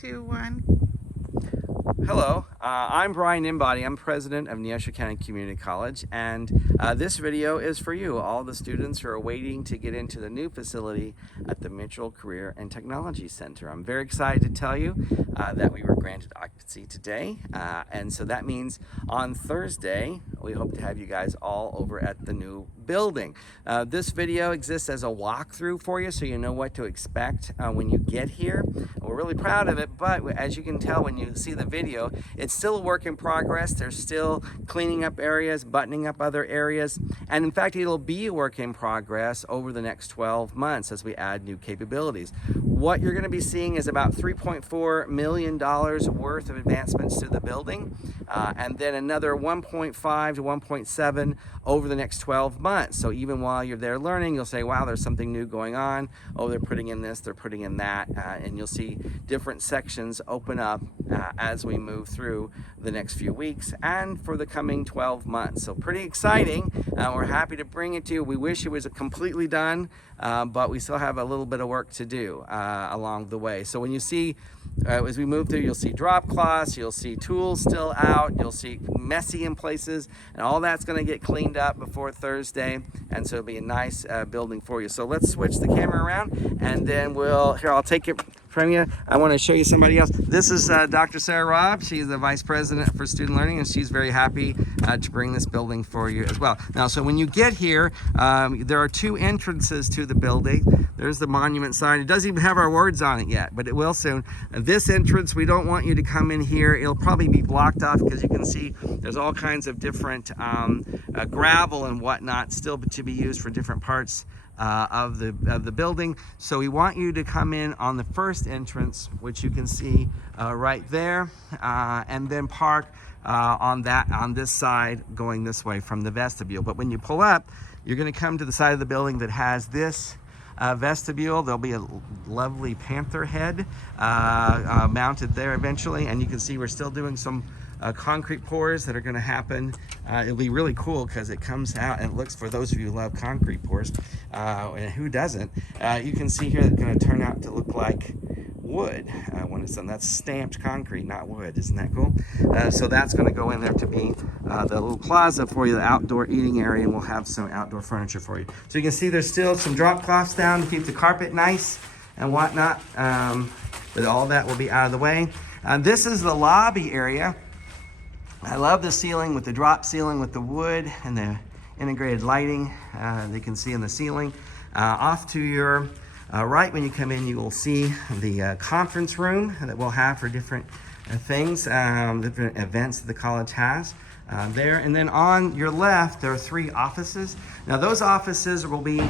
2, 1. Hello, I'm Brian Imbody. I'm president of Neosho County Community College, and this video is for you, all the students who are waiting to get into the new facility at the Mitchell Career and Technology Center. I'm very excited to tell you that we were granted occupancy today, and so that means on Thursday we hope to have you guys all over at the new building. This video exists as a walkthrough for you so you know what to expect when you get here. We're really proud of it, but as you can tell when you see the video, it's still a work in progress. There's still cleaning up areas, buttoning up other areas, and in fact it'll be a work in progress over the next 12 months as we add new capabilities. What you're going to be seeing is about $3.4 million worth of advancements to the building, and then another 1.5 to 1.7 over the next 12 months. So even while you're there learning, you'll say, wow, there's something new going on. Oh, they're putting in this, they're putting in that, and you'll see different sections open up as we move through the next few weeks and for the coming 12 months. So pretty exciting. We're happy to bring it to you. We wish it was completely done, but we still have a little bit of work to do along the way. So when you see, as we move through, you'll see drop cloths, you'll see tools still out, you'll see messy in places, and all that's going to get cleaned up before Thursday, and so it'll be a nice building for you. So let's switch the camera around, and then I'll take it from you. I want to show you somebody else. This is Dr. Sarah Robb. She's the Vice President for Student Learning, and she's very happy to bring this building for you as well. Now, so when you get here, there are two entrances to the building. There's the monument sign. It doesn't even have our words on it yet, but it will soon. This entrance, we don't want you to come in here. It'll probably be blocked off because you can see there's all kinds of different gravel and whatnot still to be used for different parts of the building. So we want you to come in on the first entrance, which you can see right there, and then park on this side going this way from the vestibule. But when you pull up, you're going to come to the side of the building that has this vestibule. There'll be a lovely panther head mounted there eventually, and you can see we're still doing some concrete pours that are going to happen. It'll be really cool because it comes out and it looks, for those of you who love concrete pours, and who doesn't, you can see here it's going to turn out to look like wood when it's done. That's stamped concrete, not wood. Isn't that cool? So that's going to go in there to be the little plaza for you, the outdoor eating area, and we'll have some outdoor furniture for you. So you can see there's still some drop cloths down to keep the carpet nice and whatnot, but all that will be out of the way. This is the lobby area. I love the ceiling with the drop ceiling with the wood and the integrated lighting you can see in the ceiling. Off to your right when you come in, you will see the conference room that we'll have for different things, different events that the college has there. And then on your left, there are 3 offices. Now those offices will be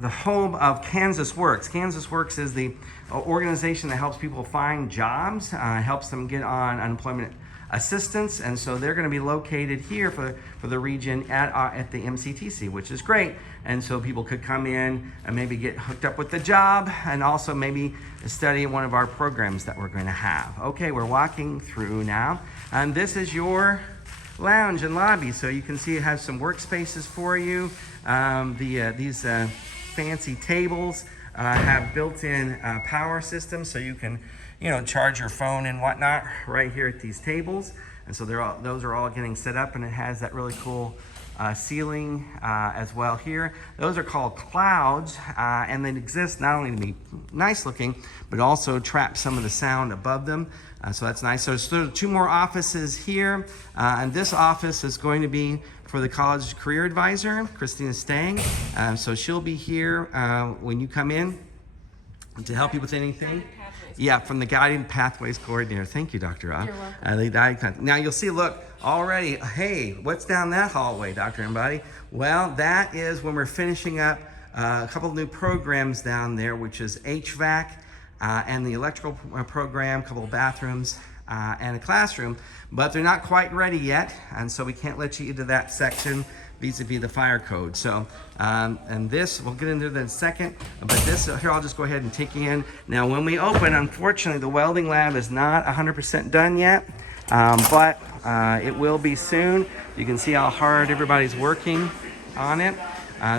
the home of Kansas Works. Kansas Works is the organization that helps people find jobs, helps them get on unemployment assistance, and so they're going to be located here for the region at the MCTC, which is great. And so people could come in and maybe get hooked up with the job and also maybe study one of our programs that we're going to have. Okay, we're walking through now, and this is your lounge and lobby. So you can see it has some workspaces for you. These fancy tables have built-in power systems, so you can, charge your phone and whatnot right here at these tables. And so those are all getting set up, and it has that really cool ceiling as well here. Those are called clouds, and they exist not only to be nice looking, but also trap some of the sound above them. So that's nice. So there's 2 more offices here, and this office is going to be for the college career advisor, Christina Stang. So she'll be here when you come in to help you with anything. Yeah, from the Guiding Pathways Coordinator. Thank you, Dr. Robb. You're welcome. Now you'll see, look, already, hey, what's down that hallway, Dr. Imbody? Well, that is when we're finishing up a couple of new programs down there, which is HVAC and the electrical program, a couple of bathrooms, and a classroom, but they're not quite ready yet, and so we can't let you into that section vis-a-vis the fire code. So, and this, we'll get into that in a second, but this, here, I'll just go ahead and take you in. Now, when we open, unfortunately, the welding lab is not 100% done yet, but it will be soon. You can see how hard everybody's working on it.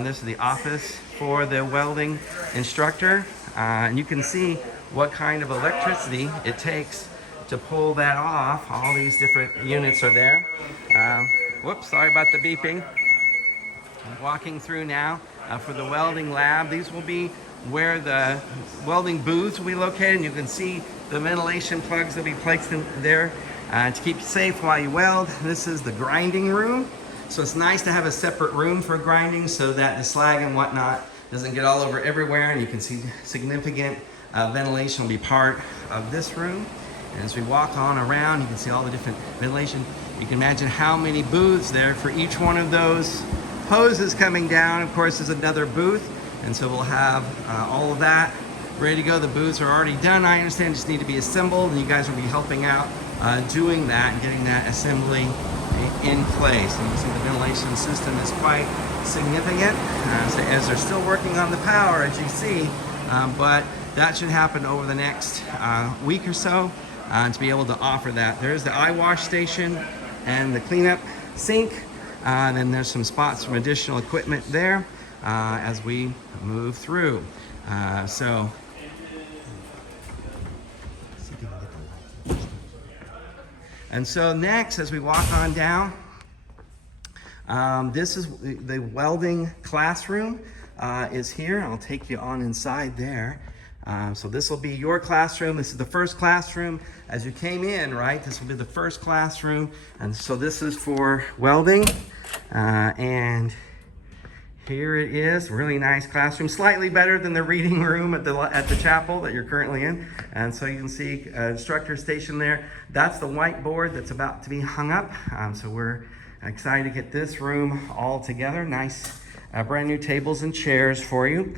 This is the office for the welding instructor, and you can see what kind of electricity it takes to pull that off. All these different units are there. Whoops, sorry about the beeping. I'm walking through now for the welding lab. These will be where the welding booths will be located. And you can see the ventilation plugs that will be placed in there to keep you safe while you weld. This is the grinding room. So it's nice to have a separate room for grinding so that the slag and whatnot doesn't get all over everywhere, and you can see significant ventilation will be part of this room. And as we walk on around, you can see all the different ventilation. You can imagine how many booths there for each one of those hoses coming down. Of course, there's another booth, and so we'll have all of that ready to go. The booths are already done, I understand, just need to be assembled, and you guys will be helping out doing that and getting that assembly in place. And you can see the ventilation system is quite significant as they're still working on the power, as you see, but that should happen over the next week or so to be able to offer that. There's the eye wash station and the cleanup sink. Then there's some spots from additional equipment there as we move through. And so next, as we walk on down, this is the welding classroom is here. I'll take you on inside there. So this will be your classroom. This is the first classroom as you came in, right? This will be the first classroom. And so this is for welding. And here it is, really nice classroom, slightly better than the reading room at the chapel that you're currently in. And so you can see instructor station there. That's the whiteboard that's about to be hung up. So we're excited to get this room all together. Nice brand new tables and chairs for you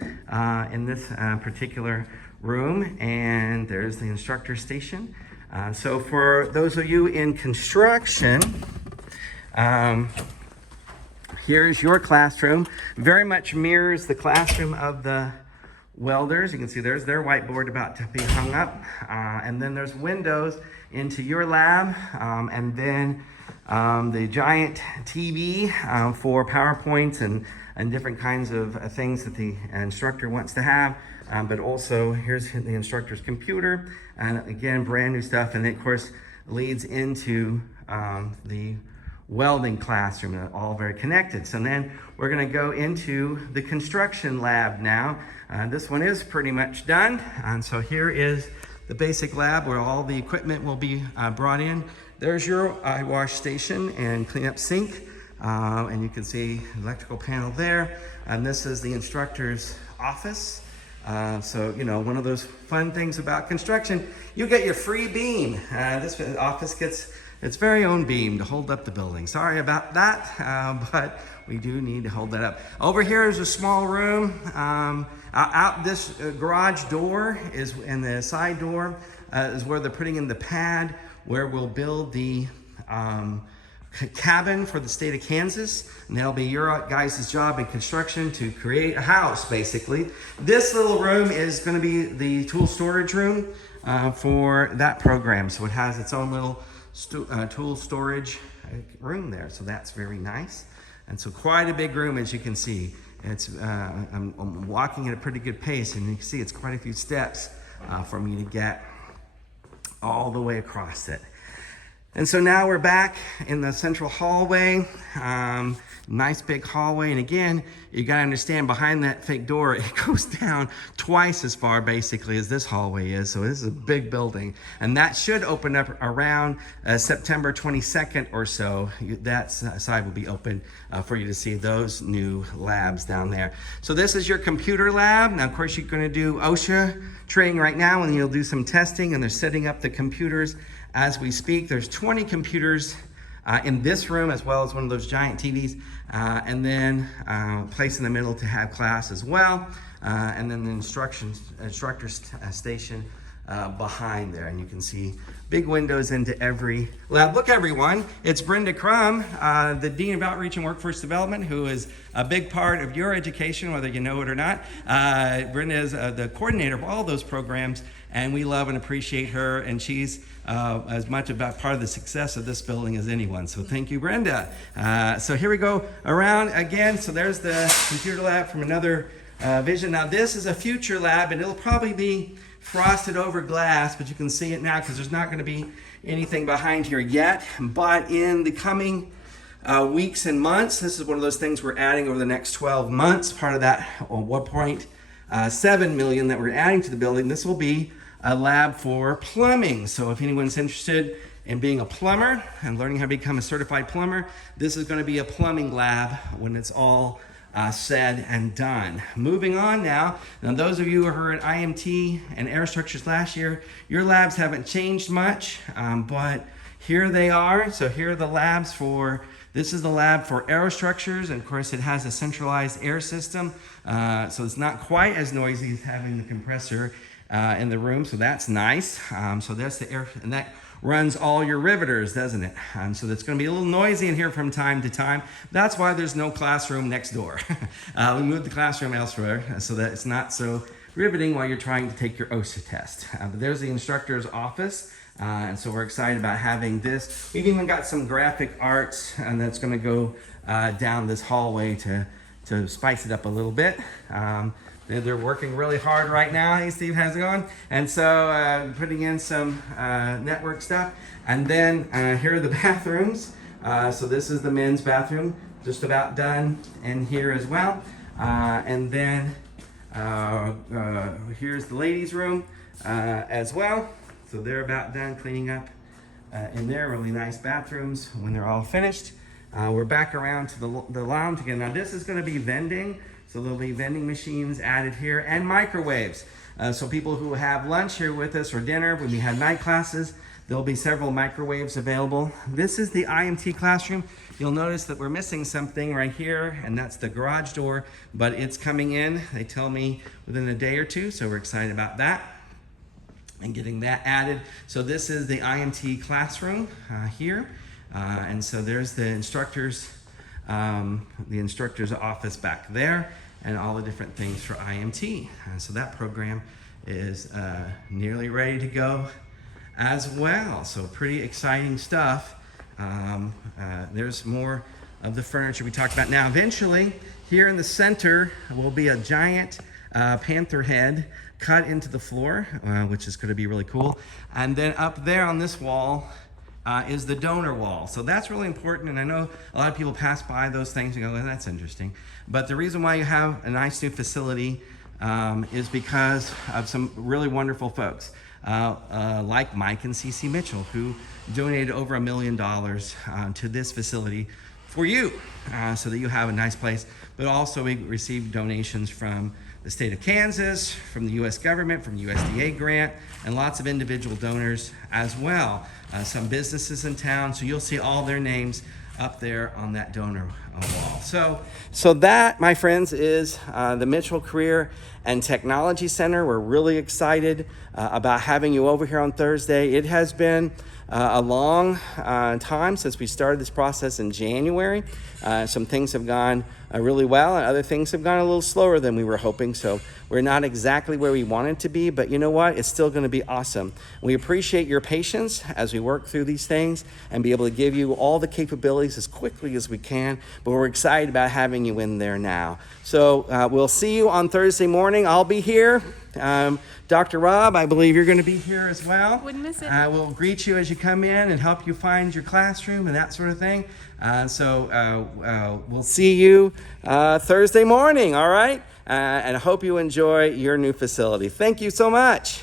in this particular room. And there's the instructor station. So for those of you in construction, here's your classroom. Very much mirrors the classroom of the welders. You can see there's their whiteboard about to be hung up. And then there's windows into your lab. And then the giant TV for PowerPoints and different kinds of things that the instructor wants to have. But also here's the instructor's computer. And again, brand new stuff. And then of course leads into the welding classroom, all very connected. So then we're gonna go into the construction lab now. This one is pretty much done. And so here is the basic lab where all the equipment will be brought in. There's your eye wash station and cleanup sink. And you can see the electrical panel there. And this is the instructor's office. So, you know, one of those fun things about construction, you get your free beam. This office gets its very own beam to hold up the building. Sorry about that, but we do need to hold that up. Over here is a small room. Out this garage door is, and the side door is where they're putting in the pad where we'll build the cabin for the state of Kansas. And that'll be your guys' job in construction to create a house, basically. This little room is going to be the tool storage room for that program. So it has its own little tool storage room there. So that's very nice. And so quite a big room, as you can see. It's I'm walking at a pretty good pace, and you can see it's quite a few steps for me to get all the way across it. And so now we're back in the central hallway. Nice big hallway. And again, you gotta understand, behind that fake door, it goes down twice as far basically as this hallway is. So this is a big building. And that should open up around September 22nd or so. That side will be open for you to see those new labs down there. So this is your computer lab. Now, of course, you're gonna do OSHA training right now, and you'll do some testing, and they're setting up the computers as we speak. There's 20 computers in this room, as well as one of those giant TVs, and then place in the middle to have class as well, and then the instructor station behind there. And you can see big windows into every lab. Look, everyone, it's Brenda Crum, the Dean of Outreach and Workforce Development, who is a big part of your education, whether you know it or not. Brenda is the coordinator of all those programs, and we love and appreciate her, and she's as much about part of the success of this building as anyone. So thank you, Brenda. So here we go around again. So there's the computer lab from another vision. Now this is a future lab, and it'll probably be frosted over glass, but you can see it now because there's not going to be anything behind here yet. But in the coming weeks and months, this is one of those things we're adding over the next 12 months. Part of that 1.7 million that we're adding to the building, this will be a lab for plumbing. So if anyone's interested in being a plumber and learning how to become a certified plumber, this is going to be a plumbing lab when it's all said and done. Moving on now, those of you who were at IMT and Aerostructures last year, your labs haven't changed much, but here they are. So here are the labs for, this is the lab for Aerostructures, and of course it has a centralized air system, so it's not quite as noisy as having the compressor in the room, so that's nice. So that's the air, and that runs all your riveters, doesn't it? So that's going to be a little noisy in here from time to time. That's why there's no classroom next door. We moved the classroom elsewhere so that it's not so riveting while you're trying to take your OSHA test. But there's the instructor's office, and so we're excited about having this. We've even got some graphic arts, and that's going to go down this hallway to spice it up a little bit. They're working really hard right now. Hey, Steve, how's it going? And so putting in some network stuff. And then here are the bathrooms. So this is the men's bathroom, just about done in here as well. And then here's the ladies' room as well. So they're about done cleaning up in there. Really nice bathrooms when they're all finished. We're back around to the lounge again. Now this is going to be vending. So there'll be vending machines added here and microwaves. So people who have lunch here with us or dinner, when we have night classes, there'll be several microwaves available. This is the IMT classroom. You'll notice that we're missing something right here, and that's the garage door, but it's coming in, they tell me, within a day or two, so we're excited about that and getting that added. So this is the IMT classroom here, and so there's the instructor's office back there, and all the different things for IMT. And so that program is nearly ready to go as well. So pretty exciting stuff. There's more of the furniture we talked about. Now eventually, here in the center will be a giant panther head cut into the floor, which is going to be really cool. And then up there on this wall is the donor wall. So that's really important, and I know a lot of people pass by those things and go, well, that's interesting. But the reason why you have a nice new facility is because of some really wonderful folks, like Mike and Cece Mitchell, who donated over $1 million to this facility for you, so that you have a nice place. But also we received donations from the state of Kansas, from the U.S. government, from the USDA grant, and lots of individual donors as well. Some businesses in town, so you'll see all their names up there on that donor wall. So that, my friends, is the Mitchell Career and Technology Center. We're really excited about having you over here on Thursday. It has been a long time since we started this process in January. Some things have gone really well, and other things have gone a little slower than we were hoping. So we're not exactly where we wanted to be, but you know what? It's still going to be awesome. We appreciate your patience as we work through these things and be able to give you all the capabilities as quickly as we can, but we're excited about having you in there now. So we'll see you on Thursday morning. I'll be here. Dr. Rob, I believe you're going to be here as well. Wouldn't miss it. We'll greet you as you come in and help you find your classroom and that sort of thing. So we'll see you Thursday morning, all right? And I hope you enjoy your new facility. Thank you so much.